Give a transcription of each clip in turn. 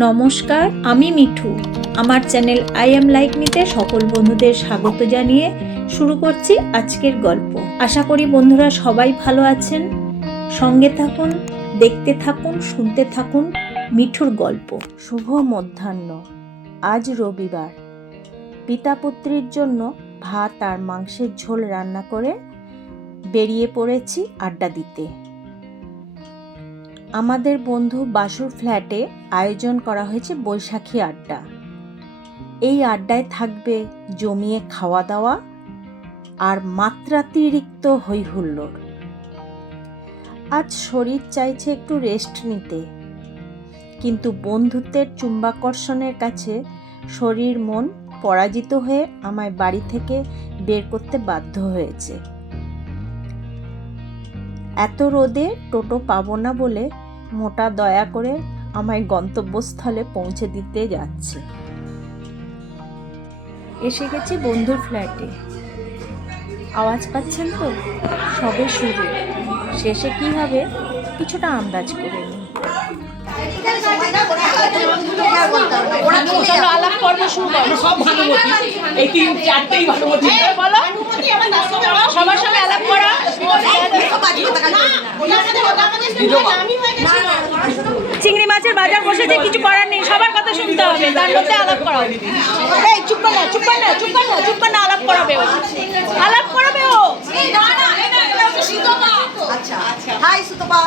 নমস্কার, আমি মিঠু। আমার চ্যানেল আই এম লাইক মিতে সকল বন্ধুদের স্বাগত জানিয়ে শুরু করছি আজকের গল্প। আশা করি বন্ধুরা সবাই ভালো আছেন। সঙ্গে থাকুন, দেখতে থাকুন, শুনতে থাকুন মিঠুর গল্প। শুভ মধ্যাহ্ন। আজ রবিবার। পিতা পুত্রীর জন্য ভাত আর মাংসের ঝোল রান্না করে বেরিয়ে পড়েছি আড্ডা দিতে। আমাদের বন্ধু বাসুর ফ্ল্যাটে আয়োজন করা হয়েছে বৈশাখী আড্ডা। এই আড্ডায় থাকবে জমিয়ে খাওয়া দাওয়া আর মাত্রাতিরিক্ত হই হুল্লোড়। আজ শরীর চাইছে একটু রেস্ট নিতে, কিন্তু বন্ধুত্বের চুম্বাকর্ষণের কাছে শরীর মন পরাজিত হয়ে আমায় বাড়ি থেকে বের করতে বাধ্য হয়েছে। এত রোদে টোটো পাবো না বলে মোটা দয়া করে আমায় গন্তব্যস্থলে পৌঁছে দিতে যাচ্ছে। এসে গেছি বন্ধুর ফ্ল্যাটে। আওয়াজ পাচ্ছেন তো? সবে শুরু, শেষে কি হবে কিছুটা আন্দাজ করে নিন। আলাপ পর্ব শুরু করো। সব ভানুমতি, এই তিন চারটেই ভানুমতি। বলো সবার সঙ্গে আলাপ করা। চিংড়ি মাছের বাজার বসেছে, কিছু করার নেই, সবার কথা শুনতে হবে, তার মধ্যে আলাপ করা হবে। এই চুপ কর না, চুপ কর না, চুপ কর না, চুপ কর না, আলাপ করাবে ও, আলাপ করাবে ও। আচ্ছা আচ্ছা, হাই সুতপা।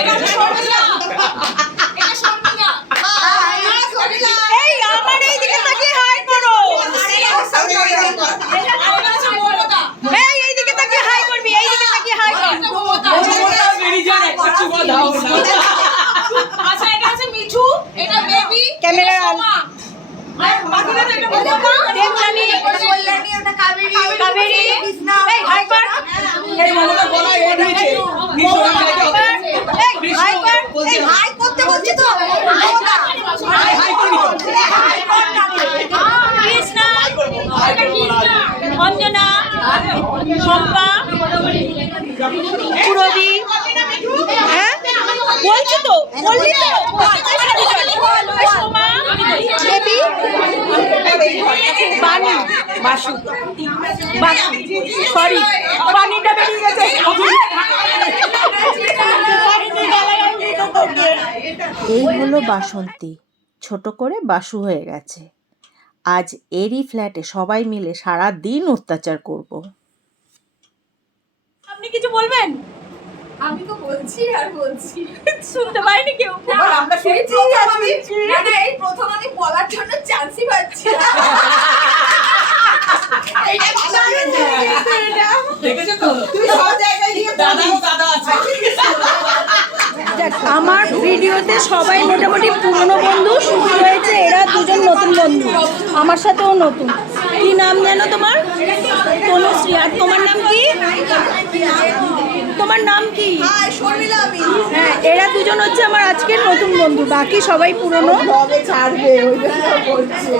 এটা শর্মিলা, এটা শর্মিলা। এই আমার এই দিকে তাকিয়ে হাই করো। এই এই দিকে তাকিয়ে হাই করবি, এই দিকে তাকিয়ে হাই কর। আচ্ছা, এটা আছে মিঠু, এটা বেবি, ক্যামেরা অন। আর বাকিরা তো এটা বলবো না। দেবজানি, কল্যাণী, ওটা কাবেরী, কাবেরী। কৃষ্ণা। এই হাই কর। এই মমতা বলা এ দিয়েছে এই হাই কর। এই হাই করতে বলছি তো। হাই করবি তো কৃষ্ণা, অঞ্জনা, শম্পা, পুরবী। হ্যাঁ বলছি তো, বললি তো। সোমা, বেবি, বানি, বাসু, বাসু, সরি বানিটা বেরিয়ে গেছে। এই হলো বাসন্তী, ছোট করে বাসু হয়ে গেছে। আজ এরই ফ্ল্যাটে সবাই মিলে সারা দিন অত্যাচার করব। আপনি কিছু বলবেন? আমি তো বলছি আর বলছি, শুনতে পাইনি কেউ। আমরা শুনছি। না না, এই প্রথম আমি বলার জন্য চান্সই পাচ্ছি না। এইটা ভালো হয়েছে, এটা দেখেছো তো তুই সব জায়গায় গিয়ে দাদা আছে। আমার ভিডিওতে সবাই মোটামুটি পুরনো বন্ধু, শুরু হয়েছে এরা দুজন নতুন বন্ধু, আমার সাথেও নতুন। কি নাম জানো তোমার? তনুশ্রী। আর তোমার নাম কি? তোমার নাম কি? হাই শর্মিলা আমি। হ্যাঁ, এরা দুজন হচ্ছে আমার আজকের নতুন বন্ধু, বাকি সবাই পুরনো। কবে ছাড়বে ওই জন্য বলছে।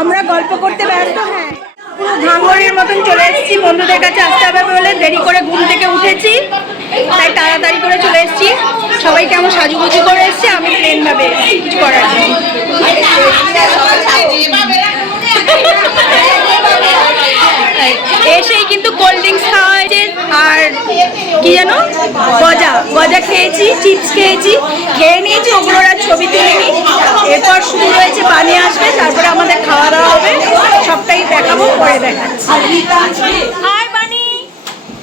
আমরা গল্প করতে ব্যস্ত। হ্যাঁ, পুরো ভাঙরের মতন চলে এসেছি, বন্ধুদের কাছে আসতে হবে বলে দেরি করে ঘুম থেকে উঠেছি, তাই তাড়াতাড়ি করে চলে এসেছি। সবাই কেমন সাজুগুজু করে এসছে, আমি প্লেন ভাবে কিছু করার নেই। এসেই কিন্তু কোল্ড ড্রিঙ্কস খাওয়া হয়েছে আর কি যেন গজা গজা খেয়েছি, চিপস খেয়েছি, খেয়ে নিয়েছি, ওগুলোর আর ছবি তুলিনি। এরপর শুরু হয়েছে, পানি আসবে, তারপরে আমাদের খাওয়া দাওয়া হবে, সবটাই দেখাবো, পরে দেখাচ্ছি। হাই বানি,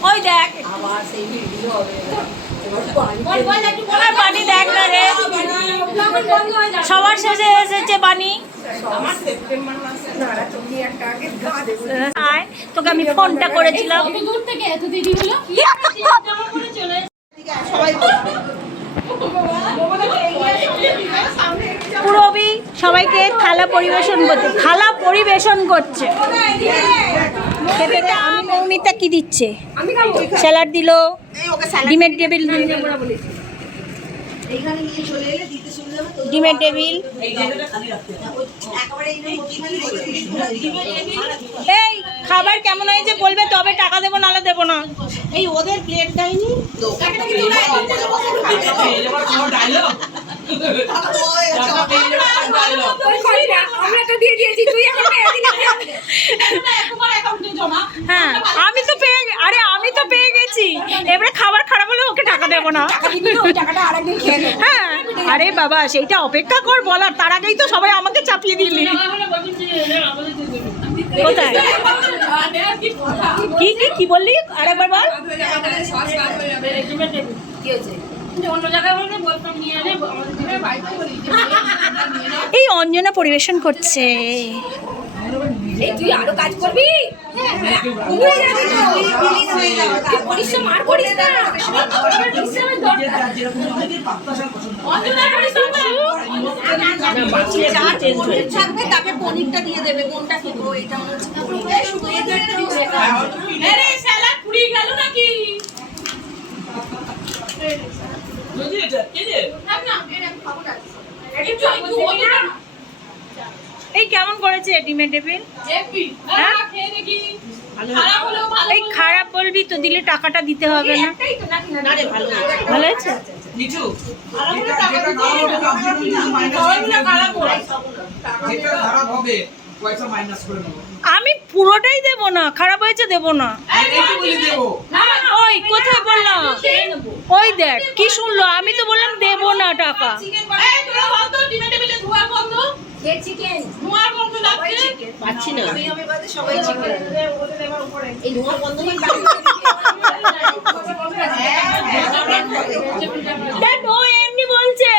ওই দেখ বানি, দেখ না রে, সবার শেষে এসেছে বানি। তোকে আমি ফোনটা করেছিলাম। পুরবী সবাইকে থালা পরিবেশন করছে। মৌমিতা কি দিচ্ছে? স্যালাড দিল, ডিমের টেবিল, ডিমের টেবিল। এই খাবার কেমন হয়েছে বলবে, তবে টাকা দেবো, নাহলে দেবো না। এই ওদের প্লেট দেয়নি। টাকা পেয়ে যাবে, ঠান্ডা এলো। আমরা তো দিয়ে দিয়েছি, তুই এখন পেয়ে দিলি। হ্যাঁ আমি তো পেয়ে গেছি। এবারে খাবার খারাপ হলে ওকে টাকা দেবো না। টাকাটা আরেকদিন খেয়ে নেবো। হ্যাঁ আরে বাবা সেইটা অপেক্ষা কর বলার, তার আগেই তো সবাই আমাকে চাপিয়ে দিলি। কোথায় কি কি কি বললি আরেকবার বল। কি হয়েছে? এই অঞ্জনা পরিবেশন করছে। এই তুই আরো কাজ করবি? তুই পরিশ্রম আর করিস না। পরিশ্রমের দরকার। থাকবে তাকে পনিরটা দিয়ে দেবে, কোনটা খেবো এটা মনে হচ্ছে বুঝলি এটা? কে রে? এই কেমন করেছে ডিমের টেবিল? হ্যাঁ? এই খারাপ বলবি তো, দিলে টাকাটা দিতে হবে না। ভালো আছে? নিচু। আমি পুরোটাই দেব না, খারাপ হয়েছে দেব না। ওই কোথায় বললাম? ওই দেখ কি শুনলো, আমি তো বললাম দেব না টাকা। পাচ্ছি না সবাই চিকেন এই ধোঁয়া বন্ধ দেখ ও এমনি বলছে।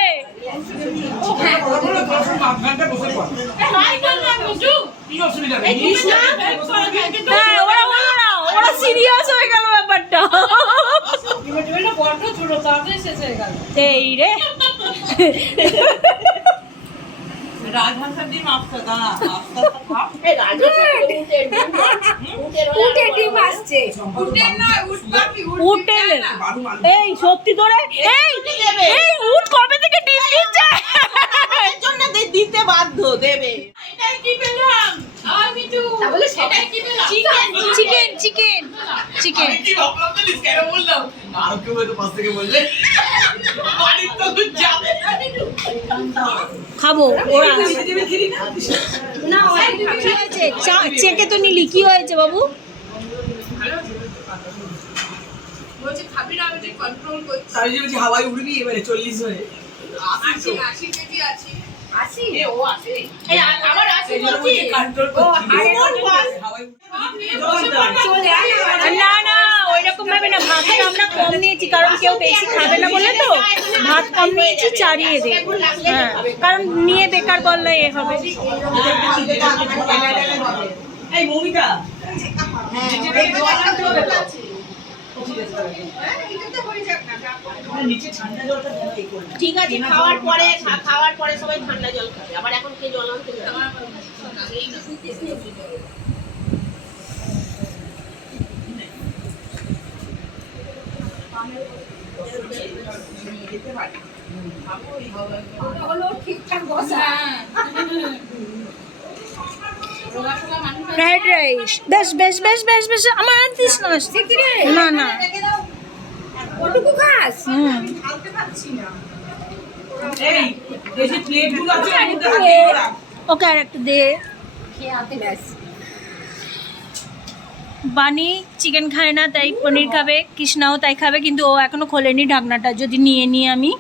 হ্যাঁ ওরা সিরিয়াস হয়ে গেল ব্যাপারটা। এই রে রাজহাঁসের ডিম আফতা দাঁড়া, আফতা খা। উটের ডিম আসছে। উটের এই সত্যি তোরে এই এই উট কবে থেকে ডিম দিচ্ছে? এর জন্য দিতে বাধ্য দেবে। তাহলে সেটাই কি পেলাম? চিকেন চিকেন চিকেন আমি কি ভাবলাম জানিস কেন বললাম? আরো কেউ হয়তো পাশ থেকে বলবে বাড়ির তো দুধ যাবে খাবো ওরা। না কি হয়েছে? চেকে তো নিলি, কি হয়েছে বাবু? বলছে খাবি না, আমি কন্ট্রোল করছি। তাই যে বলছি হাওয়ায় উড়বি এবারে 40 হয়ে 80 কেজি আছি। 80? ও আসে এই আবার 80 এই জন্য বলছি। বলছি কন্ট্রোল করতে হাওয়ায় চলে আয় আবার। না না ওইরকম ভাবে না, ভাতটা আমরা কম নিয়েছি কারণ কেউ বেশি খাবে না বলে, তো ভাত কম নিয়েছি, চারিয়ে দে। হ্যাঁ কারণ নিয়ে বেকার বললে এ হবে। এই মৌমিতা নিচে ঠান্ডা জলটা দেন এই করে ঠিক আছে, খাওয়ার পরে সবাই ঠান্ডা জল খাবে, আবার এখন কে জল আনতে যাবে? হলো ঠিকঠাক বসা। ফ্রাইড রাইস বেশ বেশ বেশ বেশ বেশ আমার আর দিস না। না না ওটুকু খাস? হুম এই এই যে প্লেটগুলো আছে এর মধ্যে হাত দিয়ে রাখ ওকে আর একটু দে। খেয়ে আতে ব্যাস। বানি চিকেন খায় না তাই পনির খাবে, কৃষ্ণাও তাই খাবে, কিন্তু ও এখনো খোলেনি ঢাকনাটা, যদি নিয়ে নিই আমি।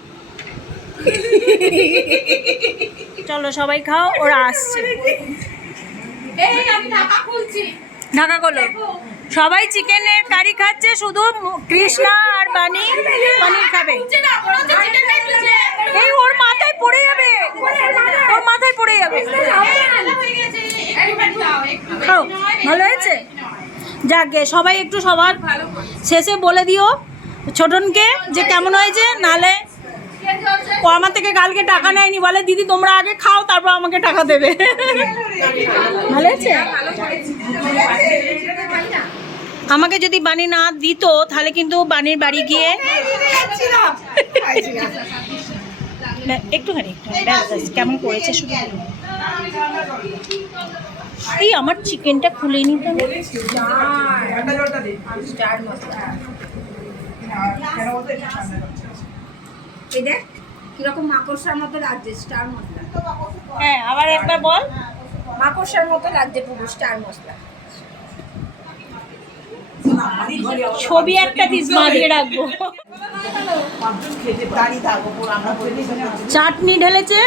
চলো সবাই খাও, ওরা আসছে। এই আমি ঢাকা খুলছি। ঢাকা খোলো। সবাই চিকেনের কারি খাচ্ছে, শুধু কৃষ্ণা আর বানি পনির খাবে। খুলছে না, মনে হচ্ছে চিকেনটাই খুলছে। এই ওর মাথায় পড়ে যাবে, ওর মাথায় পড়ে যাবে। একটুখানি দাও, একটু খাও, বেশি নয়, ভালো হয়েছে? যাকে সবাই একটু সবার শেষে বলে দিও ছোটনকে যে কেমন হয়েছে, নালে ও আমার থেকে কালকে টাকা নেয়নি, বলে দিদি তোমরা আগে খাও তারপর আমাকে টাকা দেবে। ভালো হয়েছে? আমাকে যদি বানি না দিত তাহলে কিন্তু বানির বাড়ি গিয়ে একটুখানি কেমন করেছে শুধু। এই আমার চিকেনটা খুলে নি তো। ঠান্ডা জলটা দে স্টার মশলা। কেন বলতো এটা ঠান্ডা জল এই দেখ কিরকম মাকড়সার মতো লাগছে স্টার মশলা। হ্যাঁ আবার একবার বল। মাকড়সার মতো লাগছে পুরো স্টার মশলা। ছবি একটা দিস বাঁধিয়ে রাখবো। চাটনি ঢেলেছে,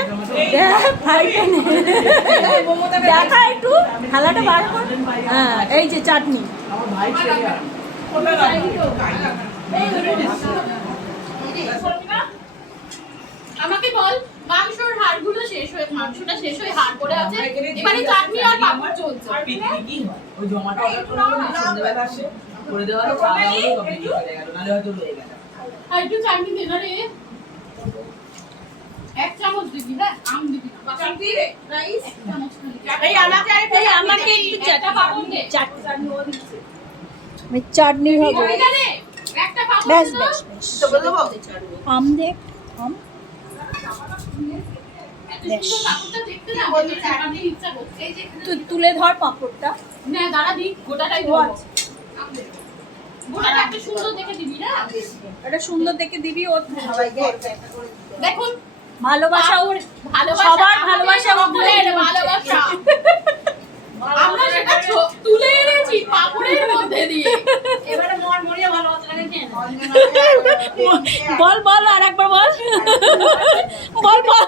দেখা একটু থালাটা বার কর। হ্যাঁ এই যে চাটনি। আমাকে বল মাংসর হাড়গুলো শেষ হয়ে মাংসটা শেষ হয়ে হাড় পড়ে আছে, এবারে চাটনি আর পাপড় চলছে। আর পিকনিক কি হয় ওই জমাটা অর্ডার করে দিলে সন্ধ্যাবেলা আসে করে দেওয়া হলো, খাওয়া দাওয়া হলো, কমপ্লিট হয়ে গেল, নাহলে হয়তো রয়ে গেল। আর একটু চাটনি দে না রে, এক চামচ দিবি না, আম দিবি না, চাটনি রে রাইস এক চামচ খালি। এই আমাকে একটু চাটনি পাপড় দে, চাটনি ও দিচ্ছে চাটনি হবে। ওই জানে একটা পাপড় ব্যাস দে। ব্যাস ব্যাস। তো বলবো আম দে, আম বেশ পাপড়টা দেখতে না বলি চাটনি ইচ্ছা করছে। এই যে তুই তুলে ধর পাঁপড়টা। না দাঁড়া দি, গোটাটাই দেবো। গোটাটা একটা সুন্দর দেখে দিবি না। এটা সুন্দর দেখে দিবি। ওর দেখুন ভালোবাসা, ওর ভালোবাসা, সবার ভালোবাসা সকলের ভালোবাসা। আমরা সেটা তুলে এনেছি পাপড়ের মধ্যে দিয়ে। এবারে মরমরিয়া ভালোবাসাটাকে খেয়ে নাও। বল বল আর একবার বল। বল বল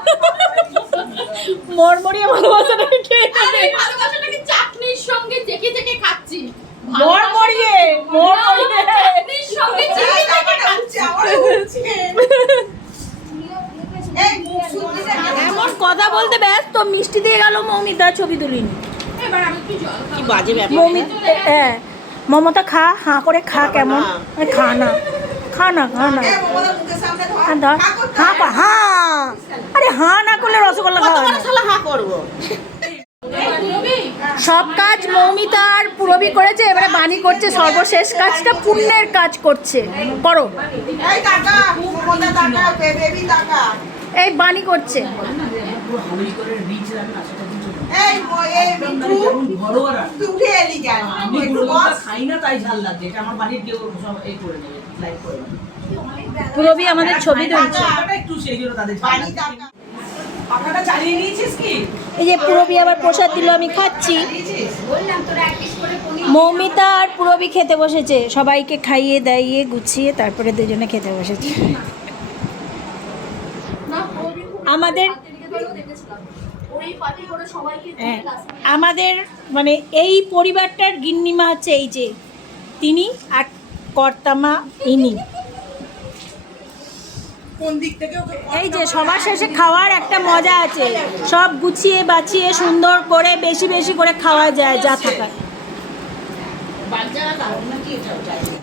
মরমরিয়া ভালোবাসাটাকে খেয়ে আর এই ভালোবাসাটাকে চাটনির সঙ্গে দেখে দেখে খাচ্ছি। মরমরিয়ে মরমরিয়ে চাটনির সঙ্গে দেখে দেখে খাচ্ছি। এমন কথা বলতে ব্যস্ত, মিষ্টি দিয়ে গেল মৌমিতা, ছবি তুলিনি। এবার আমি একটু জল খাবো। কি বাজে ব্যাপার। মৌমিতা হ্যাঁ মমতা খা, হাঁ করে খা। কেমন খা না, খা না, খা না। হ্যাঁ, ধর হাঁ কর, হাঁ। আরে হাঁ না করলে রসগোল্লা খাওয়া হয় না। হা করবো সব কাজ মৌমিতা আর পুরবি করেছে, এবারে বাণী করছে সর্বশেষ কাজটা, পুণ্যের কাজ করছে। করো। এই বাণী করছে। পুরো হাউলি করে রিচ রাখে না, সেটা কিছু ঘরোয়া রান্না। আমি গুঁড়োটা খাই না তাই ঝাল লাগছে, এটা আমার বাড়ির কেউ সব এই করে নেবে, লাইক করে নেবে। পুরবি আমাদের ছবি তুলছে। পাখাটা একটু সেই জন্য তাদের ঝাল লাগছে। পাখাটা চালিয়ে নিয়েছিস কি? এই যে পুরবি আবার প্রসাদ দিল, আমি খাচ্ছি। মৌমিতা আর পুরবি খেতে বসেছে, সবাইকে খাইয়ে দাইয়ে গুছিয়ে তারপরে দুজনে খেতে বসেছে। আমাদের হ্যাঁ, আমাদের মানে এই পরিবারটার গিন্নিমা হচ্ছে এই যে তিনি, আর কর্তামা ইনি। এই যে সবার শেষে খাওয়ার একটা মজা আছে, সব গুছিয়ে বাছিয়ে সুন্দর করে বেশি বেশি করে খাওয়া যায় যা থাকায়।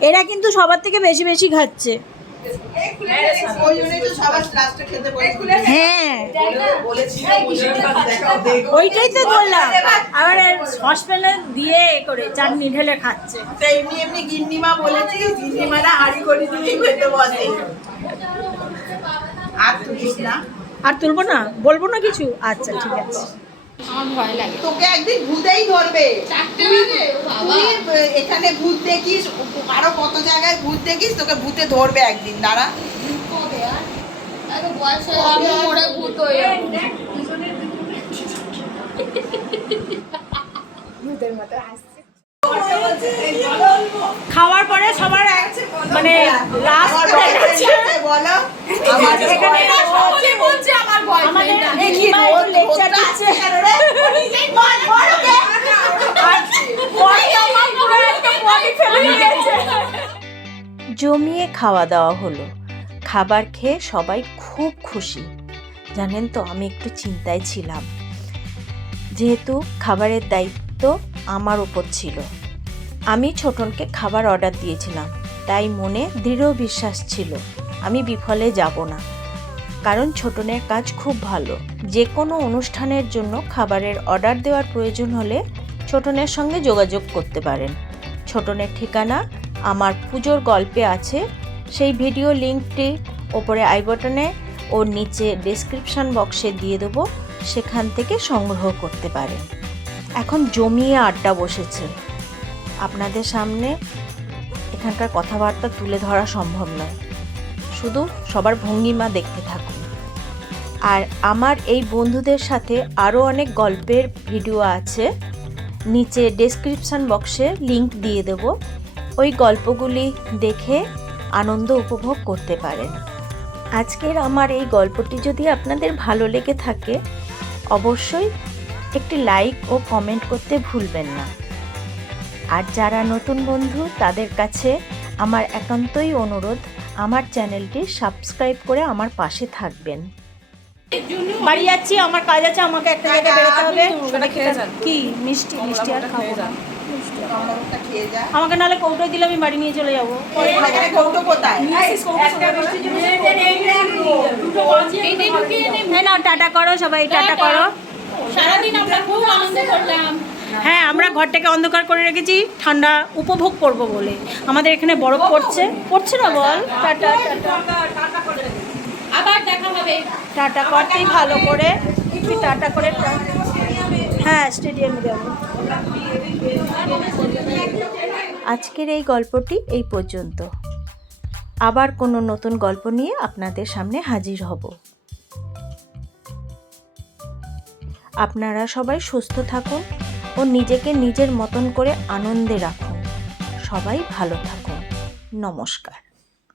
এরা কিন্তু সবার থেকে বেশি বেশি খাচ্ছে। হ্যাঁ ওইটাই তো বললাম, আবার সসপ্যানে দিয়ে করে চাটনি ঢেলে খাচ্ছে। এমনি এমনি গিন্নিমা বলেছি, গিন্নিমারা হাঁড়ি করে দিলেই খেতে বসে। আর তুলিস না, আর তুলবো না, বলবো না কিছু। আচ্ছা ঠিক আছে। আমার ভয় লাগে। তোকে একদিন ভূতেই ধরবে। চারটে বাজে ও বাবা। তুই এখানে ভূত দেখিস, আরো কত জায়গায় ভূত দেখিস, তোকে ভূতে ধরবে একদিন, দাঁড়া। কবে আর এত বয়স হয়ে আমি মরে ভূত হয়ে যাবো। ভূতের মতো হাসছে। খাওয়ার পরে সবার মানে লাস্ট বলো এখানে সকলে বলছে আমার ভয় আমাদের নেই না। গিন্নিমা একটু লেকচার দিচ্ছে। জমিয়ে খাওয়া দাওয়া হলো। খাবার খেয়ে সবাই খুব খুশি। জানেন তো আমি একটু চিন্তায় ছিলাম, যেহেতু খাবারের দায়িত্ব আমার উপর ছিল। আমি ছোটনকে খাবার অর্ডার দিয়েছিলাম, তাই মনে দৃঢ় বিশ্বাস ছিল আমি বিফলে যাব না, কারণ ছোটনের কাজ খুব ভালো। যে কোনো অনুষ্ঠানের জন্য খাবারের অর্ডার দেওয়ার প্রয়োজন হলে ছোটনের সঙ্গে যোগাযোগ করতে পারেন। ছোটনের ঠিকানা আমার পুজোর গল্পে আছে, সেই ভিডিও লিঙ্কটি ওপরে আই বাটনে ও নিচে ডেসক্রিপশন বক্সে দিয়ে দেবো, সেখান থেকে সংগ্রহ করতে পারেন। এখন জমিয়ে আড্ডা বসেছে। আপনাদের সামনে এখানকার কথাবার্তা তুলে ধরা সম্ভব নয়, শুধু সবার ভঙ্গিমা দেখতে থাকুন। আর আমার এই বন্ধুদের সাথে আরও অনেক গল্পের ভিডিও আছে, নিচে ডেসক্রিপশন বক্সে লিংক দিয়ে দেব, ওই গল্পগুলি দেখে আনন্দ উপভোগ করতে পারেন। আজকের আমার এই গল্পটি যদি আপনাদের ভালো লেগে থাকে অবশ্যই একটি লাইক ও কমেন্ট করতে ভুলবেন না। আর যারা নতুন বন্ধু তাদের কাছে আমার একান্তই অনুরোধ, আমার চ্যানেলটি সাবস্ক্রাইব করে আমার পাশে থাকবেন। বাড়ি যাচ্ছি, আমার কাজ আছে, আমাকে একটা জায়গায় বেরোতে হবে। কি মিষ্টি মিষ্টি আর খাবো না। কমলাভোগটা খেয়ে যা। আমাকে নাহলে কৌটোয় দিলে আমি বাড়ি নিয়ে চলে যাবো। এখানে কৌটো কোথায়? হ্যাঁ না, টাটা করো সবাই, টাটা করো। সারাদিন আমরা খুব আনন্দ করলাম। হ্যাঁ, আমরা ঘরটাকে অন্ধকার করে রেখেছি ঠান্ডা উপভোগ করব বলে। আমাদের এখানে বরফ পড়ছে, পড়ছে না বল? Tata tata. আবার দেখা হবে। টাটা করতেই ভালো করে, একটু টাটা করে। হ্যাঁ, স্টেডিয়ামে যাবো। আজকের এই গল্পটি এই পর্যন্ত। আবার কোনো নতুন গল্প নিয়ে আপনাদের সামনে হাজির হব। আপনারা সবাই সুস্থ থাকুন ও নিজেকে নিজের মতন করে আনন্দে রাখুন। সবাই ভালো থাকুন। নমস্কার।